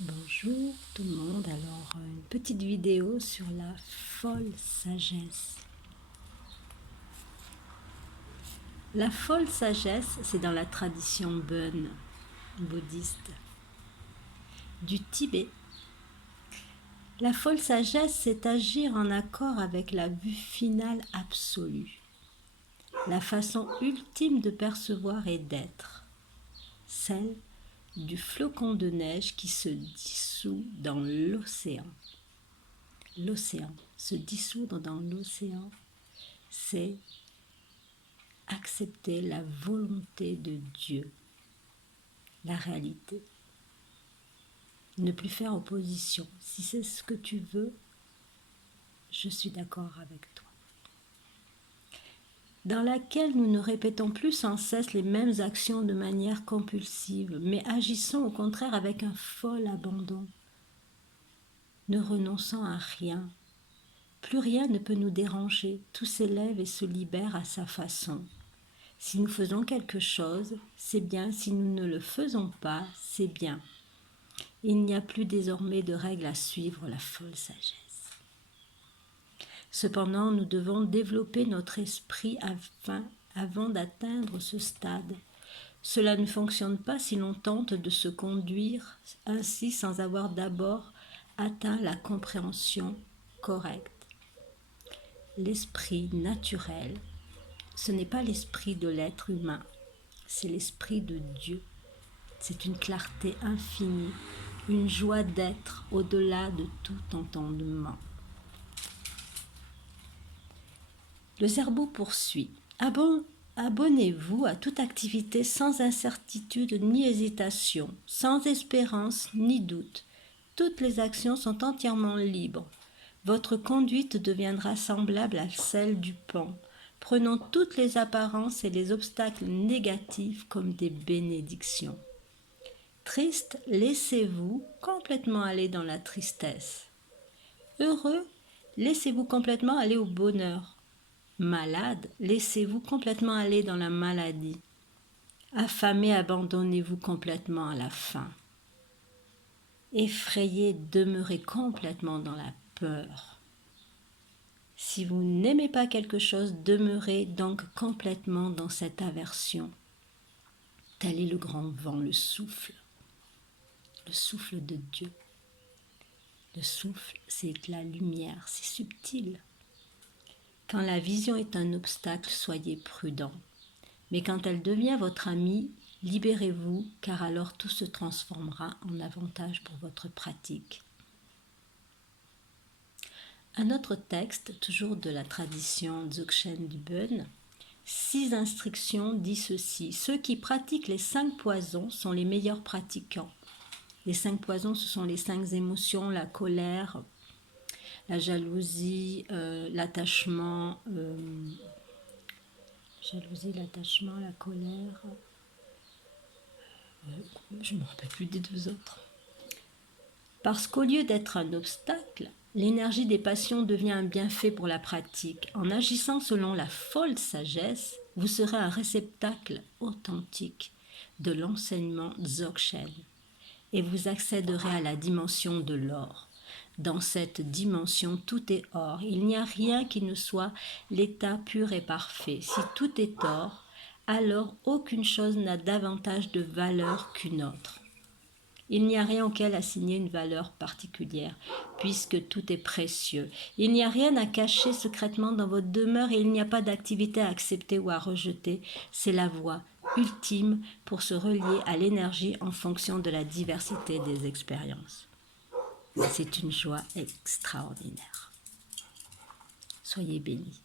Bonjour tout le monde, alors une petite vidéo sur la folle sagesse. La folle sagesse, c'est dans la tradition Bön bouddhiste du Tibet. La folle sagesse, c'est agir en accord avec la vue finale absolue, la façon ultime de percevoir et d'être, celle du flocon de neige qui se dissout dans l'océan. L'océan, se dissoudre dans l'océan, c'est accepter la volonté de Dieu, la réalité. Ne plus faire opposition. Si c'est ce que tu veux, je suis d'accord avec toi. Dans laquelle nous ne répétons plus sans cesse les mêmes actions de manière compulsive, mais agissons au contraire avec un fol abandon, ne renonçant à rien. Plus rien ne peut nous déranger, tout s'élève et se libère à sa façon. Si nous faisons quelque chose, c'est bien, si nous ne le faisons pas, c'est bien. Il n'y a plus désormais de règles à suivre, la folle sagesse. Cependant, nous devons développer notre esprit avant d'atteindre ce stade. Cela ne fonctionne pas si l'on tente de se conduire ainsi sans avoir d'abord atteint la compréhension correcte. L'esprit naturel, ce n'est pas l'esprit de l'être humain, c'est l'esprit de Dieu. C'est une clarté infinie, une joie d'être au-delà de tout entendement. Le Zerbo poursuit. Abonnez-vous à toute activité sans incertitude ni hésitation, sans espérance ni doute. Toutes les actions sont entièrement libres. Votre conduite deviendra semblable à celle du pan. Prenons toutes les apparences et les obstacles négatifs comme des bénédictions. Triste, laissez-vous complètement aller dans la tristesse. Heureux, laissez-vous complètement aller au bonheur. Malade, laissez-vous complètement aller dans la maladie. Affamé, abandonnez-vous complètement à la faim. Effrayé, demeurez complètement dans la peur. Si vous n'aimez pas quelque chose, demeurez donc complètement dans cette aversion. Tel est le grand vent, le souffle de Dieu. Le souffle, c'est la lumière, c'est subtil. Quand la vision est un obstacle, soyez prudent. Mais quand elle devient votre amie, libérez-vous, car alors tout se transformera en avantage pour votre pratique. Un autre texte, toujours de la tradition Dzogchen du Bön, 6 instructions dit ceci. Ceux qui pratiquent les 5 poisons sont les meilleurs pratiquants. Les 5 poisons, ce sont les 5 émotions, la colère, la jalousie, l'attachement, la colère. Je ne me rappelle plus des 2 autres. Parce qu'au lieu d'être un obstacle, l'énergie des passions devient un bienfait pour la pratique. En agissant selon la folle sagesse, vous serez un réceptacle authentique de l'enseignement Dzogchen et vous accéderez à la dimension de l'or. Dans cette dimension, tout est or. Il n'y a rien qui ne soit l'état pur et parfait. Si tout est or, alors aucune chose n'a davantage de valeur qu'une autre. Il n'y a rien auquel assigner une valeur particulière, puisque tout est précieux. Il n'y a rien à cacher secrètement dans votre demeure et il n'y a pas d'activité à accepter ou à rejeter. C'est la voie ultime pour se relier à l'énergie en fonction de la diversité des expériences. C'est une joie extraordinaire. Soyez bénis.